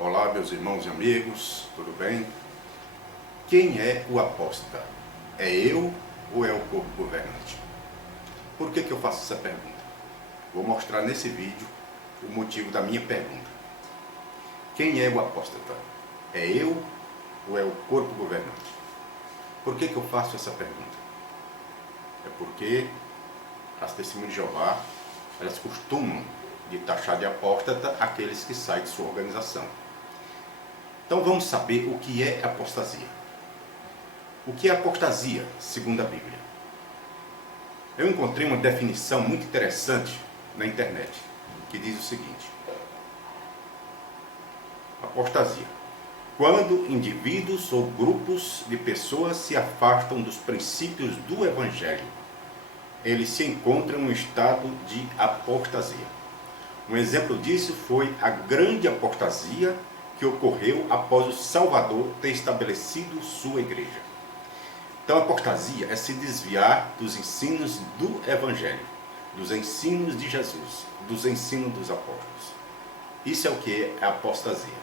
Olá, meus irmãos e amigos, tudo bem? Quem é o apóstata? É eu ou é o corpo governante? Por que eu faço essa pergunta? Vou mostrar nesse vídeo o motivo da minha pergunta. Quem é o apóstata? É eu ou é o corpo governante? Por que eu faço essa pergunta? É porque as testemunhas de Jeová, elas costumam de taxar de apóstata aqueles que saem de sua organização. Então vamos saber o que é apostasia. O que é apostasia, segundo a Bíblia? Eu encontrei uma definição muito interessante na internet, que diz o seguinte: apostasia: quando indivíduos ou grupos de pessoas se afastam dos princípios do Evangelho, eles se encontram em um estado de apostasia. Um exemplo disso foi a grande apostasia que ocorreu após o Salvador ter estabelecido sua igreja. Então, a apostasia é se desviar dos ensinos do Evangelho, dos ensinos de Jesus, dos ensinos dos apóstolos. Isso é o que é a apostasia.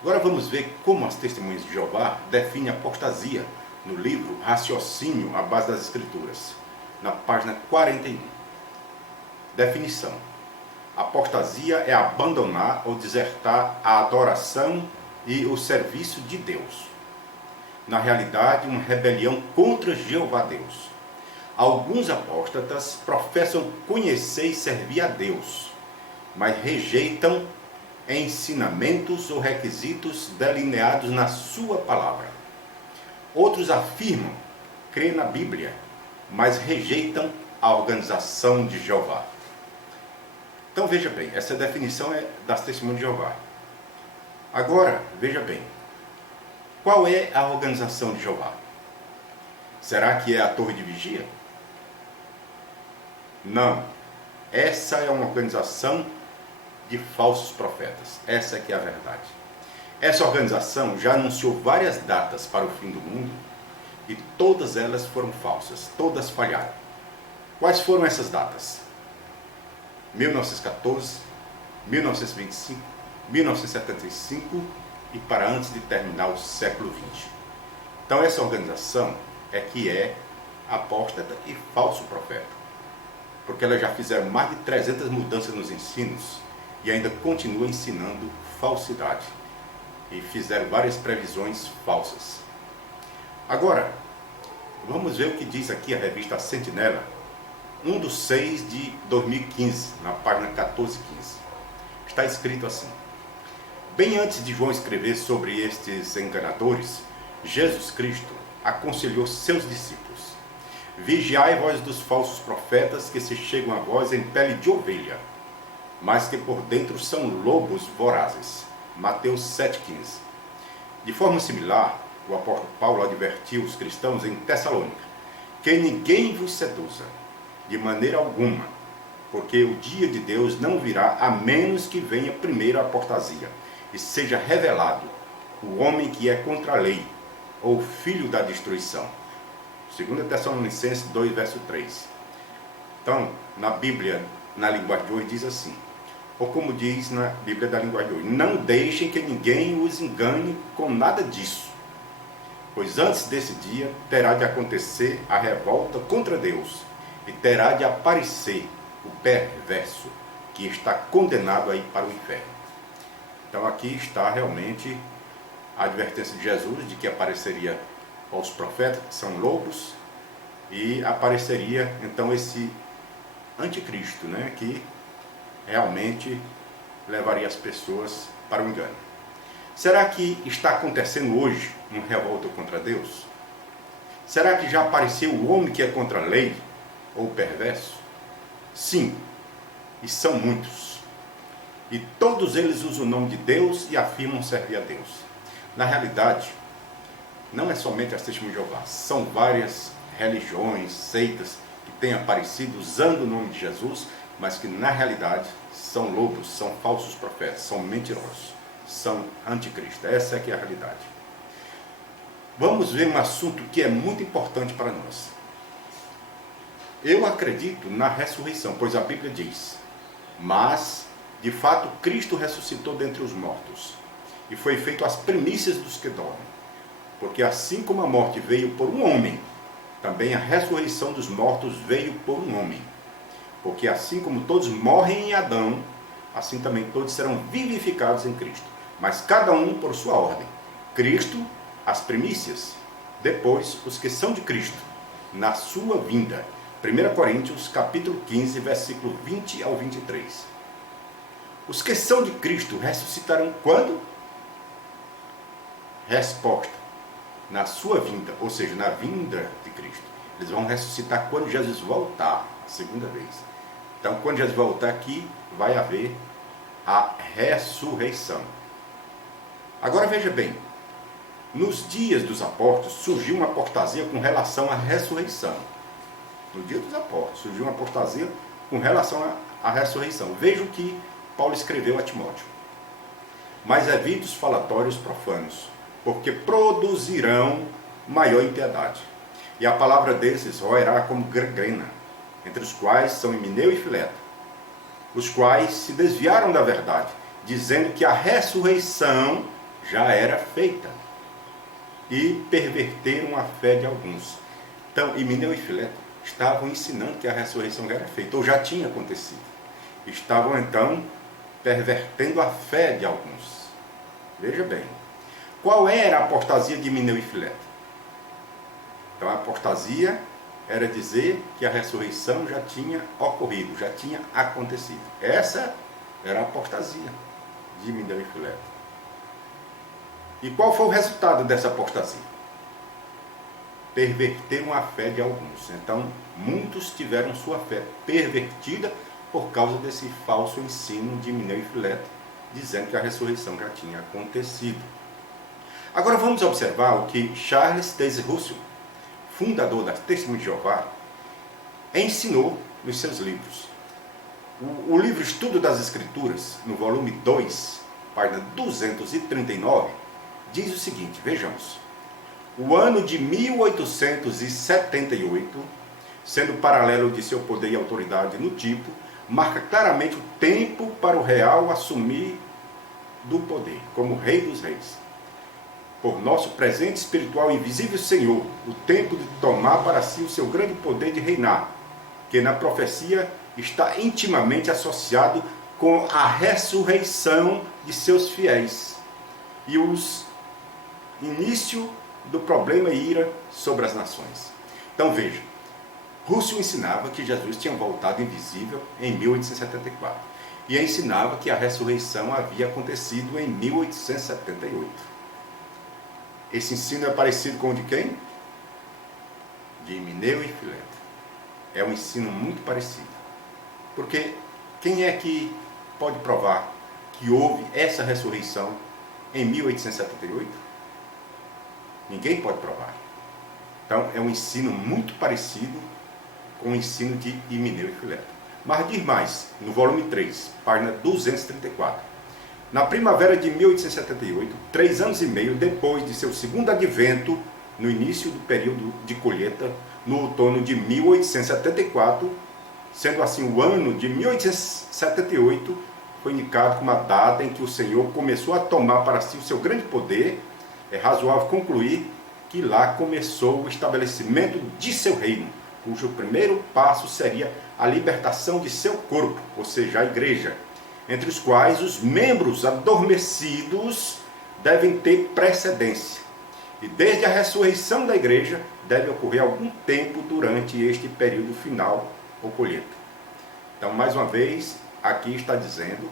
Agora vamos ver como as testemunhas de Jeová definem a apostasia no livro Raciocínio à Base das Escrituras, na página 41. Definição: apostasia é abandonar ou desertar a adoração e o serviço de Deus. Na realidade, uma rebelião contra Jeová Deus. Alguns apóstatas professam conhecer e servir a Deus, mas rejeitam ensinamentos ou requisitos delineados na sua palavra. Outros afirmam crer na Bíblia, mas rejeitam a organização de Jeová. Então veja bem, essa definição é das testemunhas de Jeová. Agora, veja bem, qual é a organização de Jeová? Será que é a Torre de Vigia? Não. Essa é uma organização de falsos profetas. Essa é que é a verdade. Essa organização já anunciou várias datas para o fim do mundo e todas elas foram falsas, todas falharam. Quais foram essas datas? 1914, 1925, 1975 e para antes de terminar o século XX. Então essa organização é que é apóstata e falso profeta, porque elas já fizeram mais de 300 mudanças nos ensinos e ainda continuam ensinando falsidade e fizeram várias previsões falsas. Agora, vamos ver o que diz aqui a revista Sentinela, 1/6 de 2015, na página 1415. Está escrito assim: bem antes de João escrever sobre estes enganadores, Jesus Cristo aconselhou seus discípulos: vigiai vós dos falsos profetas que se chegam a vós em pele de ovelha, mas que por dentro são lobos vorazes. Mateus 7,15. De forma similar, o apóstolo Paulo advertiu os cristãos em Tessalônica que ninguém vos seduza, de maneira alguma, porque o dia de Deus não virá a menos que venha primeiro a apostasia e seja revelado o homem que é contra a lei, ou filho da destruição. 2 Tessalonicenses 2, verso 3. Então, na Bíblia, na linguagem de hoje, diz assim, ou como diz na Bíblia da linguagem de hoje: não deixem que ninguém os engane com nada disso, pois antes desse dia terá de acontecer a revolta contra Deus, e terá de aparecer o perverso, que está condenado a ir para o inferno. Então aqui está realmente a advertência de Jesus de que apareceria os profetas, que são lobos, e apareceria então esse anticristo, né, que realmente levaria as pessoas para o engano. Será que está acontecendo hoje uma revolta contra Deus? Será que já apareceu o homem que é contra a lei, ou perverso? Sim, e são muitos. E todos eles usam o nome de Deus e afirmam servir a Deus. Na realidade, não é somente as testemunhas de Jeová, são várias religiões, seitas que têm aparecido usando o nome de Jesus, mas que na realidade são lobos, são falsos profetas, são mentirosos, são anticristo. Essa é que é a realidade. Vamos ver um assunto que é muito importante para nós. Eu acredito na ressurreição, pois a Bíblia diz: mas, de fato, Cristo ressuscitou dentre os mortos, e foi feito as primícias dos que dormem. Porque assim como a morte veio por um homem, também a ressurreição dos mortos veio por um homem. Porque assim como todos morrem em Adão, assim também todos serão vivificados em Cristo. Mas cada um por sua ordem. Cristo, as primícias, depois os que são de Cristo, na sua vinda. 1 Coríntios, capítulo 15, versículo 20 ao 23. Os que são de Cristo ressuscitarão quando? Resposta: na sua vinda, ou seja, na vinda de Cristo. Eles vão ressuscitar quando Jesus voltar, a segunda vez. Então, quando Jesus voltar aqui, vai haver a ressurreição. Agora veja bem, nos dias dos apóstolos surgiu uma apostasia com relação à ressurreição. No dia dos apóstolos surgiu uma apostasia com relação à ressurreição. Veja o que Paulo escreveu a Timóteo. Mas evite os falatórios profanos, porque produzirão maior impiedade. E a palavra desses roerá como gangrena, entre os quais são Himeneu e Fileto, os quais se desviaram da verdade, dizendo que a ressurreição já era feita, e perverteram a fé de alguns. Então, Himeneu e Fileto estavam ensinando que a ressurreição já era feita, ou já tinha acontecido. Estavam, então, pervertendo a fé de alguns. Veja bem, qual era a apostasia de Himeneu e Fileto? Então, a apostasia era dizer que a ressurreição já tinha ocorrido, já tinha acontecido. Essa era a apostasia de Himeneu e Fileto. E qual foi o resultado dessa apostasia? Perverteram a fé de alguns. Então, muitos tiveram sua fé pervertida por causa desse falso ensino de Himeneu e Fileto, dizendo que a ressurreição já tinha acontecido. Agora vamos observar o que Charles Taze Russell, fundador das Testemunhas de Jeová, ensinou nos seus livros. O livro Estudo das Escrituras, no volume 2, página 239, diz o seguinte, vejamos. O ano de 1878, sendo paralelo de seu poder e autoridade no tipo, marca claramente o tempo para o real assumir do poder, como Rei dos Reis. Por nosso presente espiritual e invisível Senhor, o tempo de tomar para si o seu grande poder de reinar, que na profecia está intimamente associado com a ressurreição de seus fiéis e os início do problema e ira sobre as nações. Então veja, Russell ensinava que Jesus tinha voltado invisível em 1874 e ensinava que a ressurreição havia acontecido em 1878. Esse ensino é parecido com o de quem? De Himeneu e Fileto. É um ensino muito parecido. Porque quem é que pode provar que houve essa ressurreição em 1878? Ninguém pode provar. Então é um ensino muito parecido com o ensino de Himeneu e Fileto. Mas diz mais, no volume 3, página 234. Na primavera de 1878, 3 anos e meio depois de seu segundo advento, no início do período de colheita, no outono de 1874, sendo assim o ano de 1878, foi indicado como a data em que o Senhor começou a tomar para si o seu grande poder. É razoável concluir que lá começou o estabelecimento de seu reino, cujo primeiro passo seria a libertação de seu corpo, ou seja, a igreja, entre os quais os membros adormecidos devem ter precedência. E desde a ressurreição da igreja deve ocorrer algum tempo durante este período final ou colheita. Então, mais uma vez, aqui está dizendo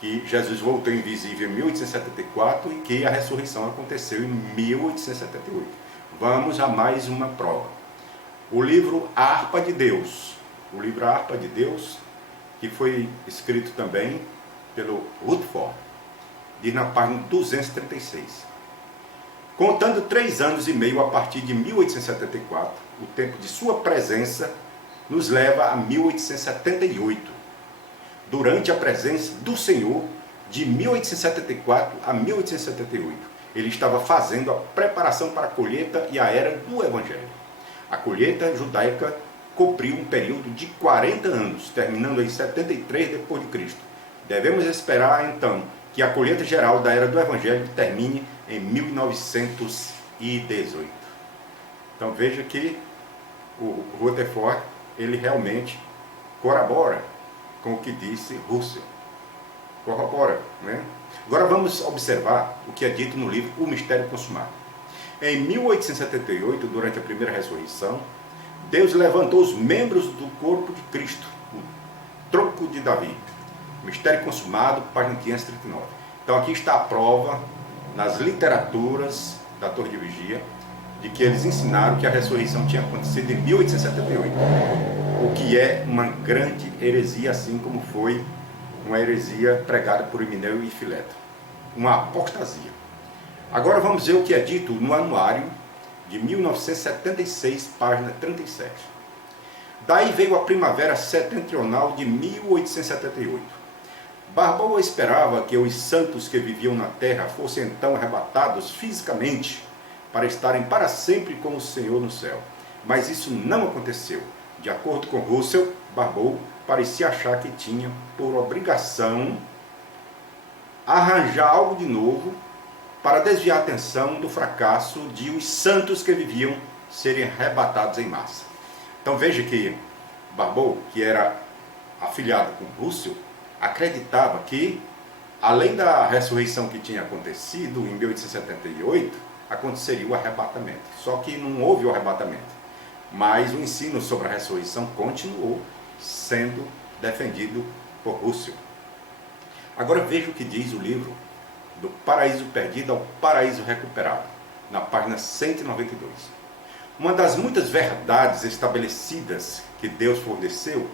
que Jesus voltou invisível em 1874 e que a ressurreição aconteceu em 1878. Vamos a mais uma prova. O livro A Harpa de Deus, que foi escrito também pelo Rutherford, diz na página 236. Contando 3 anos e meio a partir de 1874, o tempo de sua presença nos leva a 1878. Durante a presença do Senhor, de 1874 a 1878, ele estava fazendo a preparação para a colheita e a era do Evangelho. A colheita judaica cobriu um período de 40 anos, terminando em 73 depois de Cristo. Devemos esperar, então, que a colheita geral da era do Evangelho termine em 1918. Então veja que o Rutherford, ele realmente corrobora com o que disse Russell. Corrobora, né? Agora vamos observar o que é dito no livro O Mistério Consumado. Em 1878, durante a primeira ressurreição, Deus levantou os membros do corpo de Cristo, o tronco de Davi. Mistério Consumado, página 539. Então aqui está a prova, nas literaturas da Torre de Vigia, de que eles ensinaram que a ressurreição tinha acontecido em 1878. O que é uma grande heresia, assim como foi uma heresia pregada por Emineu e Fileto. Uma apostasia. Agora vamos ver o que é dito no anuário de 1976, página 37. Daí veio a primavera setentrional de 1878. Barboa esperava que os santos que viviam na terra fossem então arrebatados fisicamente para estarem para sempre com o Senhor no céu. Mas isso não aconteceu. De acordo com Russell, Barboa parecia achar que tinha por obrigação arranjar algo de novo para desviar a atenção do fracasso de os santos que viviam serem arrebatados em massa. Então veja que Barboa, que era afiliado com Russell, acreditava que, além da ressurreição que tinha acontecido em 1878, aconteceria o arrebatamento. Só que não houve o arrebatamento. Mas o ensino sobre a ressurreição continuou sendo defendido por Russell. Agora veja o que diz o livro Do Paraíso Perdido ao Paraíso Recuperado, na página 192. Uma das muitas verdades estabelecidas que Deus forneceu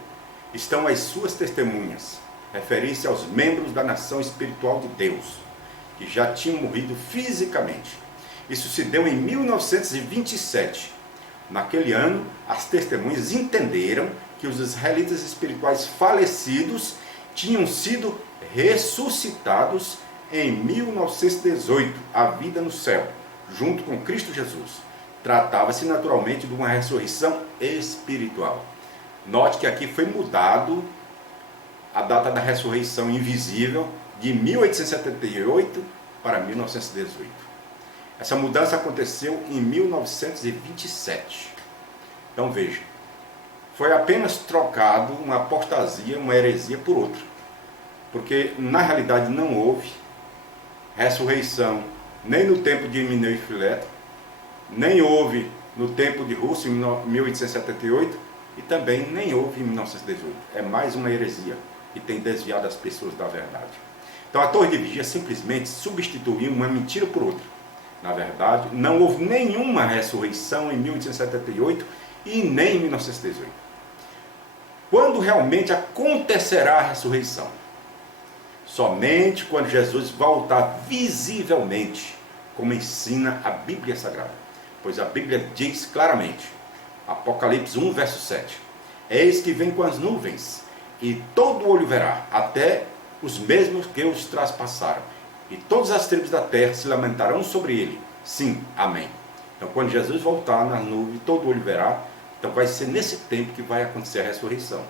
estão as suas testemunhas, referir-se aos membros da nação espiritual de Deus, que já tinham morrido fisicamente. Isso se deu em 1927. Naquele ano, as testemunhas entenderam que os israelitas espirituais falecidos tinham sido ressuscitados em 1918, à vida no céu, junto com Cristo Jesus. Tratava-se naturalmente de uma ressurreição espiritual. Note que aqui foi mudado a data da ressurreição invisível de 1878 para 1918. Essa mudança aconteceu em 1927. Então veja, foi apenas trocado uma apostasia, uma heresia por outra. Porque na realidade não houve ressurreição nem no tempo de Emineu e Fileto, nem houve no tempo de Russell em 1878 e também nem houve em 1918. É mais uma heresia que tem desviado as pessoas da verdade. Então a Torre de Vigia simplesmente substituiu uma mentira por outra. Na verdade, não houve nenhuma ressurreição em 1878 e nem em 1918. Quando realmente acontecerá a ressurreição? Somente quando Jesus voltar visivelmente, como ensina a Bíblia Sagrada. Pois a Bíblia diz claramente, Apocalipse 1, verso 7, eis que vem com as nuvens, e todo olho verá, até os mesmos que os traspassaram. E todas as tribos da terra se lamentarão sobre ele. Sim, amém. Então quando Jesus voltar nas nuvens, todo olho verá. Então vai ser nesse tempo que vai acontecer a ressurreição.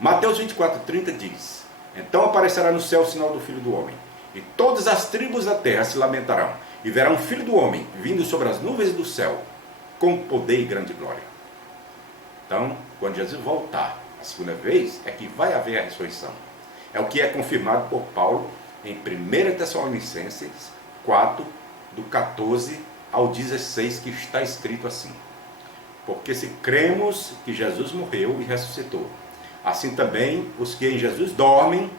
Mateus 24:30 diz, então aparecerá no céu o sinal do Filho do Homem. E todas as tribos da terra se lamentarão. E verão o Filho do Homem vindo sobre as nuvens do céu, com poder e grande glória. Então, quando Jesus voltar a segunda vez, é que vai haver a ressurreição. É o que é confirmado por Paulo em 1 Tessalonicenses 4, do 14 ao 16, que está escrito assim. Porque se cremos que Jesus morreu e ressuscitou, assim também os que em Jesus dormem,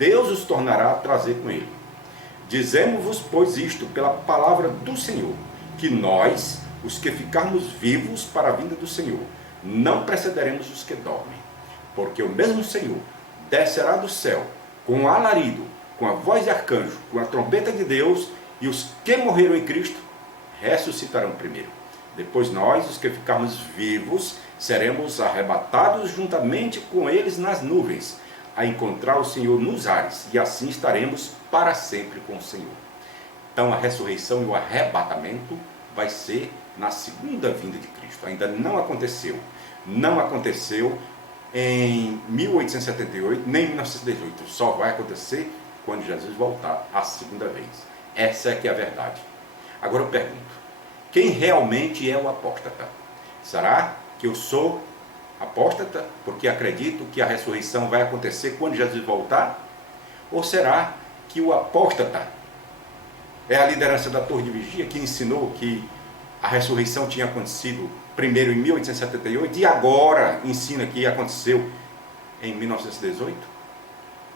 Deus os tornará a trazer com ele. Dizemos-vos, pois, isto pela palavra do Senhor, que nós, os que ficarmos vivos para a vinda do Senhor, não precederemos os que dormem. Porque o mesmo Senhor descerá do céu com alarido, com a voz de arcanjo, com a trombeta de Deus, e os que morreram em Cristo ressuscitarão primeiro. Depois nós, os que ficarmos vivos, seremos arrebatados juntamente com eles nas nuvens, a encontrar o Senhor nos ares, e assim estaremos para sempre com o Senhor. Então a ressurreição e o arrebatamento vai ser na segunda vinda de Cristo. Ainda não aconteceu. Não aconteceu em 1878, nem em 1918. Só vai acontecer quando Jesus voltar a segunda vez. Essa é que é a verdade. Agora eu pergunto, quem realmente é o apóstata? Será que eu sou apóstata porque acredito que a ressurreição vai acontecer quando Jesus voltar? Ou será que o apóstata é a liderança da Torre de Vigia que ensinou que a ressurreição tinha acontecido primeiro em 1878 e agora ensina que aconteceu em 1918?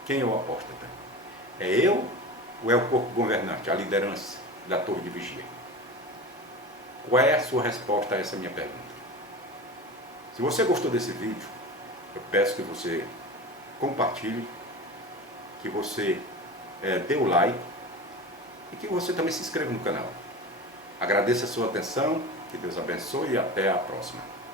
Quem é o apóstata? É eu ou é o corpo governante, a liderança da Torre de Vigia? Qual é a sua resposta a essa minha pergunta? Se você gostou desse vídeo, eu peço que você compartilhe, que você dê o like e que você também se inscreva no canal. Agradeço a sua atenção, que Deus abençoe e até a próxima.